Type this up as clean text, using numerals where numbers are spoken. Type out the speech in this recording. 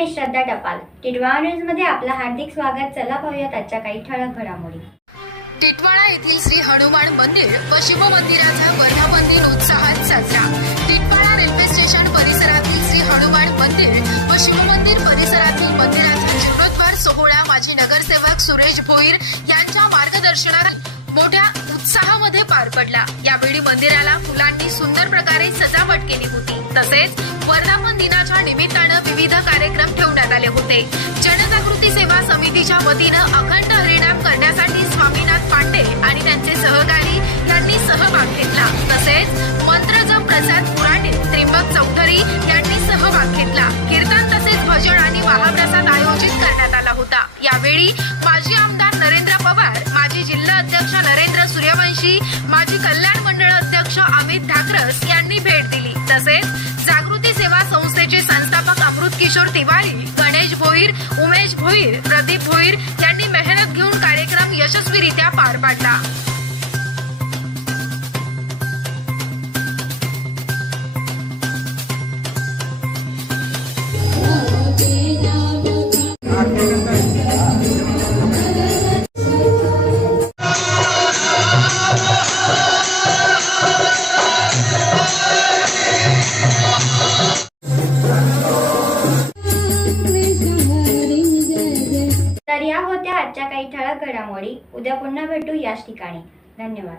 मी श्रद्धा टपाल. टिटवाळा न्यूज मध्ये आपलं हार्दिक स्वागत. चला पाहूयात आजच्या काही ठळक घडामोडी. टिटवाळा येथील श्री हनुमान मंदिर व शिव मंदिराचा वर्धापन दिन उत्साहात साजरा. टिटवाळा रेल्वे स्टेशन परिसरातील श्री हनुमान मंदिर व शिव मंदिर परिसरातील मंदिराचा जीर्णोद्धार सोहळा माजी नगरसेवक सुरेश भोईर यांच्या मार्गदर्शनात मोठ्या उत्साहामध्ये पार पडला. यावेळी मंदिराला फुलांनी सुंदर प्रकारे सजावट केली होती. तसेच वर्धापन दिनाच्या निमित्तानं विविध कार्यक्रम ठेवण्यात आले होते. जनजागृती सेवा समितीच्या वतीनं अखंड हरिनाम करण्यासाठी स्वामीनाथ पांडे आणि त्यांचे सहकारी यांनी सहभाग घेतला. तसेच मंत्रजप प्रसाद पुराणे त्रिंबक चौधरी यांनी सहभाग घेतला. कीर्तन तसेच भजन आणि महाप्रसाद आयोजित करण्यात आला होता. यावेळी माजी आमदार नरेंद्र पवार, माजी जिल्हा अध्यक्ष नरेंद्र सूर्यवंशी, माजी कल्याण मंडळ अध्यक्ष अमित ढाकरस यांनी भेट दिली. तसेच जागृती सेवा संस्थेचे संस्थापक अमृत किशोर तिवारी, गणेश भोईर, उमेश भोईर, प्रदीप भोईर यांनी मेहनत घेऊन कार्यक्रम यशस्वीरित्या पार पाडला. तर या होत्या आजच्या काही ठळक घडामोडी. उद्या पुन्हा भेटू याच ठिकाणी. धन्यवाद.